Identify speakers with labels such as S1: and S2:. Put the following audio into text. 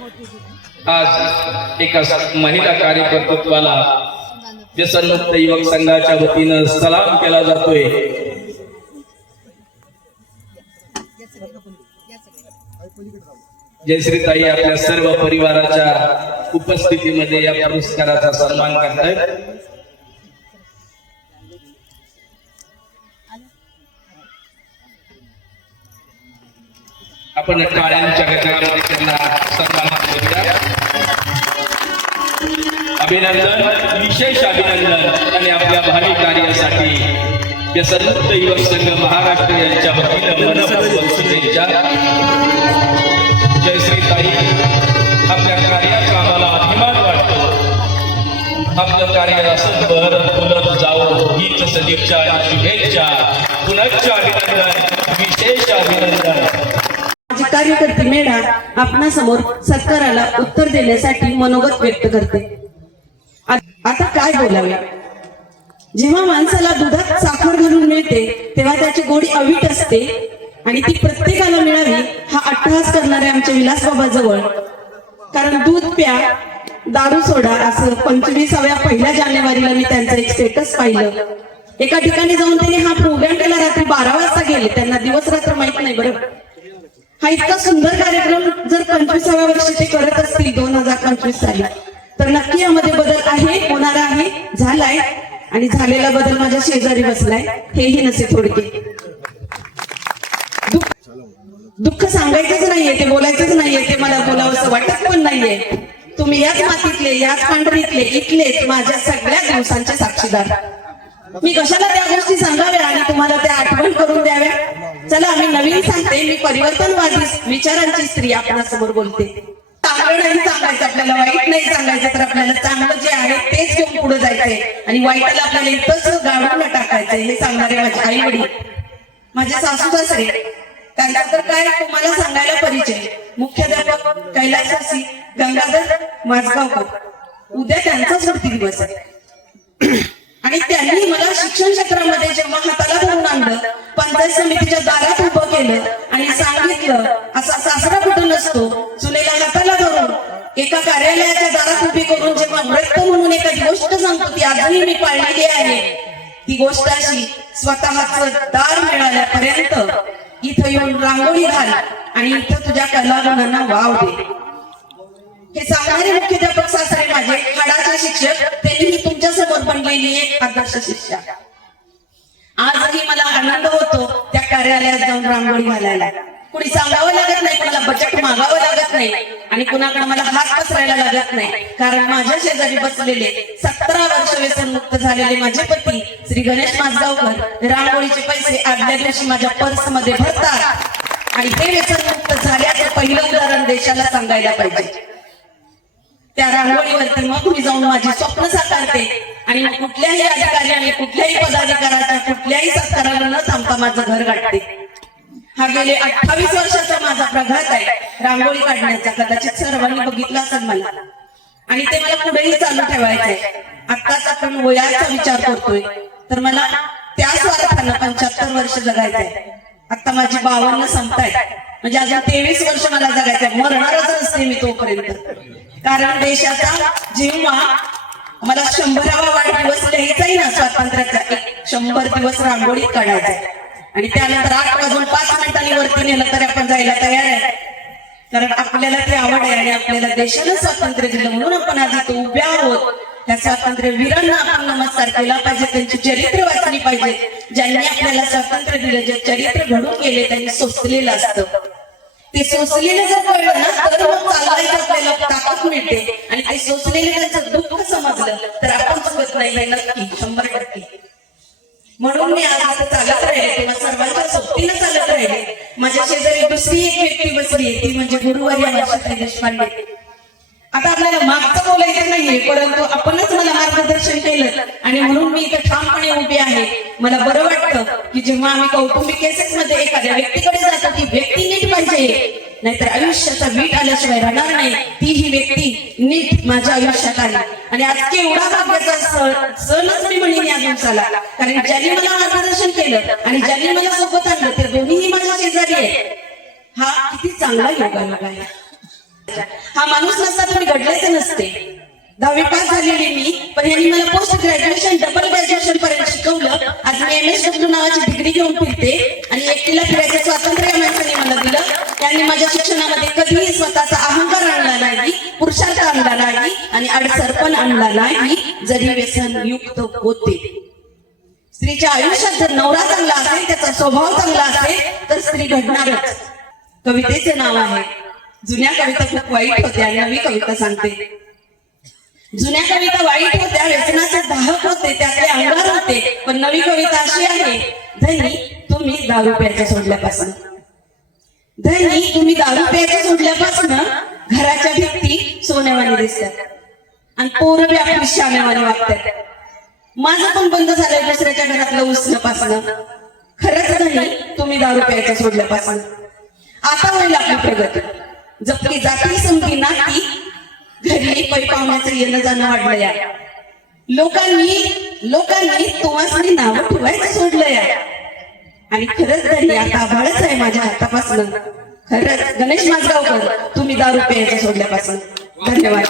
S1: आज एका महिला कार्यकर्तृत्वाला व्यसनमुक्त युवक संघाच्या वतीनं सलाम केला जातोय. जयश्रीताई आपल्या सर्व परिवाराच्या उपस्थितीमध्ये या पुरस्काराचा सन्मान करतायत. आपण टाळ्यांच्या गजरामध्ये त्यांना सन्मान करूया अभिनंदन विशेष अभिनंदन आणि आपल्या भावी कार्यासाठी या व्यसनमुक्त युवक संघ महाराष्ट्र यांच्या वतीनं मनपूर्वक शुभेच्छा जयश्रीताई आपल्या कार्याचा आम्हाला अभिमान वाटतो. आपलं कार्य असं बहरत फुलत जावं हीच सदिच्छा आणि शुभेच्छा. पुनश्च अभिनंदन विशेष अभिनंदन.
S2: कार्यकर्ती मेढा आपणासमोर सत्काराला उत्तर देण्यासाठी मनोगत व्यक्त करते. आता काय बोलावे? जेव्हा माणसाला दुधात साखर घालून मिळते तेव्हा त्याची गोडी अवीट असते आणि ती प्रत्येकाला मिळावी हा अट्टहास करणारे आमच्या विलासबाबा जवळ कारण दूध प्या दारू सोडा असं पंचवीसाव्या पहिल्या जानेवारीला मी त्यांचं एक स्टेटस पाहिलं. एका ठिकाणी जाऊन त्यांनी हा प्रोग्राम केला रात्री बारा वाजता गेले. त्यांना दिवस रात्र माहीत नाही बरोबर हा इतका सुंदर कार्यक्रम जर पंचवीसाव्या वर्षी ते करत असतील दोन हजार पंचवीस साली तर नक्की यामध्ये बदल आहे होणार आहे झालाय आणि झालेला बदल माझ्या शेजारी बसलाय हेही नसे थोडके. दुःख सांगायचंच नाहीये ते बोलायचंच नाहीये ते मला बोलावंसं वाटत पण नाहीये. तुम्ही याच मातीतले याच पांढरीतले इथलेच माझ्या सगळ्या दिवसांचे साक्षीदार. मी कशाला त्या गोष्टी सांगाव्या आणि तुम्हाला त्या आठवण करून द्याव्या? चला मी नवीन सांगते मी परिवर्तनवादी विचारांची स्त्री आपल्यासमोर बोलते. चांगलं नाही सांगायचं आपल्याला वाईट नाही सांगायचं तर आपल्याला चांगलं जे आहे तेच घेऊन पुढे जायचंय. आणि वाईटाला आपल्याला इतकंच गाडून टाकायचंय हे सांगणारे माझे आई वडील माझे सासू सासरे त्यांचा तर काय तुम्हाला सांगायला परिचय? मुख्याध्यापक कैलासवासी गंगाधर माझगावकर. उद्या त्यांचा वरती दिवस आहे. आणि त्यांनी मला शिक्षण क्षेत्रामध्ये जेव्हा हाताला धरून आणलं पंचायत समितीच्या दारात उभं केलं आणि सांगितलं असा सासरा कुठं नसतो चुलेला हाताला धरून एका कार्यालयाच्या दारात उभी करून जेव्हा व्रत म्हणून एखादी गोष्ट सांगतो ती आजही मी पाळलेली आहे. ती गोष्ट अशी स्वतःच दार मिळाल्यापर्यंत इथं येऊन रांगोळी घाल आणि इथं तुझ्या कलागुणांना वाव दे. हे सांगणारे मुख्याध्यापक सासरे माझे हाडाचे शिक्षक त्यांनी तुमच्यासमोर बनलेली एक आदर्श शिक्षा आजही मला आनंद होतो त्या कार्यालयात जाऊन रांगोळी घालायला. कुणी सांगावं लागत नाही कुणाला बचत मागावं लागत नाही आणि कुणाकडे मला हात पसरायला लागत नाही. कारण माझ्या शेजारी बसलेले सतरा वर्ष व्यसनमुक्त झालेले माझे पती श्री गणेश माझगावकर रांगोळीचे पैसे आदल्या दिवशी माझ्या पर्समध्ये भरतात. आणि ते व्यसनमुक्त झाल्याचं पहिलं उदाहरण देशाला सांगायला पाहिजे. त्या रांगोळीवरती मग मी जाऊन माझी स्वप्न साकारते. आणि मग कुठल्याही अधिकाऱ्याने कुठल्याही पदाधिकाऱ्याच्या कुठल्याही सत्काराला न थांबता माझं घर गाठते. हा गेले अठ्ठावीस वर्षाचा माझा प्रघात आहे. रांगोळी काढण्याचा कदाचित सर्वांनी बघितला असेल मला. आणि ते मला पुढेही चालू ठेवायचंय. आत्ताच आपण वयाचा विचार करतोय. तर मला त्या स्वार्थानं पंच्याहत्तर वर्ष जगायचंय. आता माझी बावन्न संपतायत. म्हणजे अजून तेवीस वर्ष मला जगायचंय. मरणारच असते मी तोपर्यंत. कारण देशाचा जेव्हा मला शंभरावा वाढदिवस लिहायचाही ना स्वातंत्र्याचा एक शंभर दिवस रांगोळीत काढायचा. आणि त्यानंतर आठ वाजून पाच मिनिटांनी वरती नेलं तरी आपण जायला तयार आहे. कारण आपल्याला ती आवड आहे आणि आपल्याला देशाला स्वातंत्र्य दिलं म्हणून आपण आज इथे उभ्या आहोत. त्या स्वातंत्र्य वीरांना आपण नमस्कार केला पाहिजे त्यांची चरित्र वाचली पाहिजे. ज्यांनी आपल्याला स्वातंत्र्य दिलं जे चरित्र घडून गेले त्यांनी सोसलेलं असतं. ते सोसलेलं जर कळलं ना तर मग चालवायचं आपल्याला ताकद मिळते. आणि ते सोसलेलं त्यांचं दुःख समजलं तर आपण चुकत नाही नक्की शंभर टक्के. म्हणून मी आज इथं चालत राहिले किंवा सर्वांच्या सोबतीनं चालत राहिले. माझ्या शेजारी दुसरी एक व्यक्ती बसली ती म्हणजे गुरुवारी देशपांडे. आता आपल्याला मागचं बोलायचं नाहीये परंतु आपणच मला मार्गदर्शन केलं आणि म्हणून मी इथं ठामपणे उभी आहे. मला बरं वाटतं की जेव्हा आम्ही कौटुंबिक केसेस मध्ये एखाद्या व्यक्तीकडे जातो ती व्यक्ती नीट पाहिजे. नाहीतर आयुष्याचा वीट आल्याशिवाय राहणार नाही. ती ही व्यक्ती नीट माझ्या आयुष्यात आली. आणि आज केवढा भाग्याचा सणच मी म्हणेन या दिवसाला. कारण ज्यांनी मला मार्गदर्शन केलं आणि ज्यांनी मला सोबत आणलं ते दोन्हीही माझ्या शेजारी आहे हा किती चांगला योगायोग आहे. हा माणूस नसता मी घडलेच नसते. दहावी पास झालेली मी पण यांनी मला पोस्ट ग्रॅज्युएशन डबल ग्रॅज्युएशन पर्यंत शिकवलं. आज मी एम एस डब्ल्यू नावाची डिग्री घेऊन फिरते आणि एकटीला फिरायचं स्वातंत्र्य या माणसाने मला दिलं. त्यांनी माझ्या शिक्षणामध्ये कधीही स्वतःचा अहंकार आणला नाही पुरुषार्थ आणला नाही आणि अडसर पण आणला नाही जरी व्यसन युक्त होते. स्त्रीच्या आयुष्यात जर नवरा चांगला असेल त्याचा स्वभाव चांगला असेल तर स्त्री घडणारच. कवितेचे नाव आहे जुन्या कविता खूप वाईट होत्या नवी कविता सांगते. जुन्या कविता वाईट होत्या व्यसनाचे दाहक होते त्यातले अंगार होते पण नवी कविता अशी आहे धनी तुम्ही दारू प्यायच्या सोडल्यापासून. धनी तुम्ही दारू प्यायच्या सोडल्यापासून घराच्या भित्ती सोन्यावानी दिसतात आणि पोरं बी आपली शाण्यावाने वागतात. माझं पण बंद झालंय दुसऱ्याच्या घरातलं उसल्यापासून खरंच धनी तुम्ही दारू प्यायचं सोडल्यापासून. आता होईल आपली प्रगती. जपली जाती समजी नाती घरी पै पाहुण्याचं येणं जाणं वाढलं या लोकांनी लोकांनी तुम्हाला नाव ठेवायचं सोडलं या आणि खरंच तरी आता आभाळच आहे माझ्या हातापासून. खरंच गणेश माझगावकर तुम्ही दारू प्यायचं सोडल्यापासून. धन्यवाद.